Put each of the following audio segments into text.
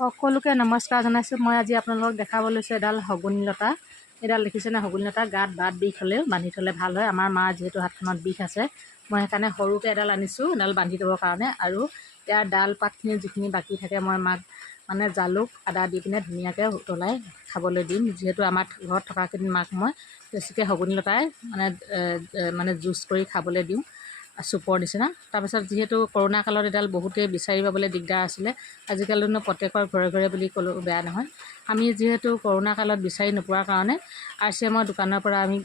সকলোকে নমস্কাৰ জনাইছোঁ। মই আজি আপোনালোকক দেখাব লৈছোঁ এডাল শগুনী লতা। এডাল দেখিছেনে শগুনী লতা? গাত বাত বিষ হ'লেও বান্ধি থ'লে ভাল হয়। আমাৰ মাৰ যিহেতু হাতখনত বিষ আছে, মই সেইকাৰণে সৰুকৈ এডাল আনিছোঁ এডাল বান্ধি থ'বৰ কাৰণে। আৰু ইয়াৰ ডাল পাতখিনি যিখিনি বাকী থাকে মই মাক মানে জালুক আদা দি পিনে ধুনীয়াকৈ উতলাই খাবলৈ দিম। যিহেতু আমাৰ ঘৰত থকাকেইদিন মাক মই বেছিকৈ শগুনী লতাই মানে জুচ কৰি খাবলৈ দিওঁ, চুপৰ নিচিনা। তাৰপিছত যিহেতু কৰোণা কালত এডাল বহুতেই বিচাৰি পাবলৈ দিগদাৰ আছিলে, আজিকালিনো প্ৰত্যেকৰ ঘৰে ঘৰে বুলি ক'লেও বেয়া নহয়। আমি যিহেতু কৰোণা কালত বিচাৰি নোপোৱাৰ কাৰণে RCM দোকানৰ পৰা আমি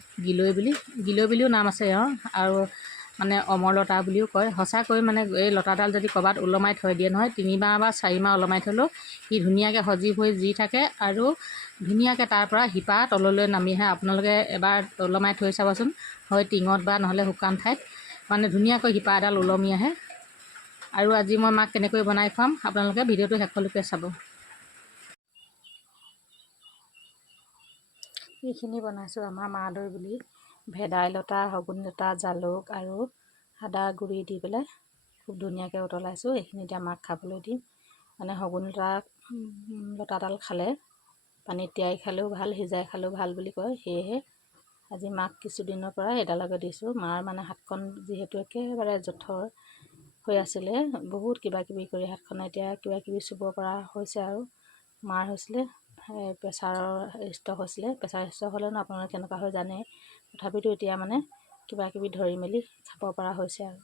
গিলৈ বুলিও নাম আছে আৰু মানে অমৰলতা বুলিও কয়। সঁচাকৈ মানে এই লতাডাল যদি ক'ৰবাত ওলমাই থৈ দিয়ে নহয়, 3 মাহ বা 4 মাহ ওলমাই থ'লেও সি ধুনীয়াকৈ সজীৱ হৈ যি থাকে আৰু ধুনীয়াকৈ তাৰ পৰা শিপা তললৈ নামি আহে। আপোনালোকে এবাৰ ওলমাই থৈ চাবচোন, হয় টিঙত বা নহ'লে শুকান ঠাইত, মানে ধুনীয়াকৈ শিপা এডাল ওলমি আহে। আৰু আজি মই মাক কেনেকৈ বনাই খুৱাম আপোনালোকে ভিডিঅ'টো শেষলৈকে চাব। এইখিনি বনাইছোঁ আমাৰ মা দৈ বুলি, ভেদাইলতা, শগুনী লতা, জালুক আৰু আদা গুড়ি দি পেলাই খুব ধুনীয়াকৈ উতলাইছোঁ। এইখিনি এতিয়া মাক খাবলৈ দিম। মানে শগুনী লতাডাল খালে পানীত তিয়াই খালেও ভাল, সিজাই খালেও ভাল বুলি কয়। সেয়েহে আজি মাক কিছুদিনৰ পৰা এডালকে দিছোঁ। মাৰ মানে হাতখন যিহেতু একেবাৰে জঠৰ হৈ আছিলে, বহুত কিবাকিবি কৰি হাতখন এতিয়া কিবাকিবি চুব পৰা হৈছে। আৰু মাৰ হৈছিলে প্ৰেছাৰৰ ষ্টক হৈছিলে। প্ৰেছাৰ ষ্টক হ'লেনো আপোনালোকে কেনেকুৱা হয় জানে, তথাপিতো এতিয়া মানে কিবাকিবি ধৰি মেলি খাব পৰা হৈছে আৰু।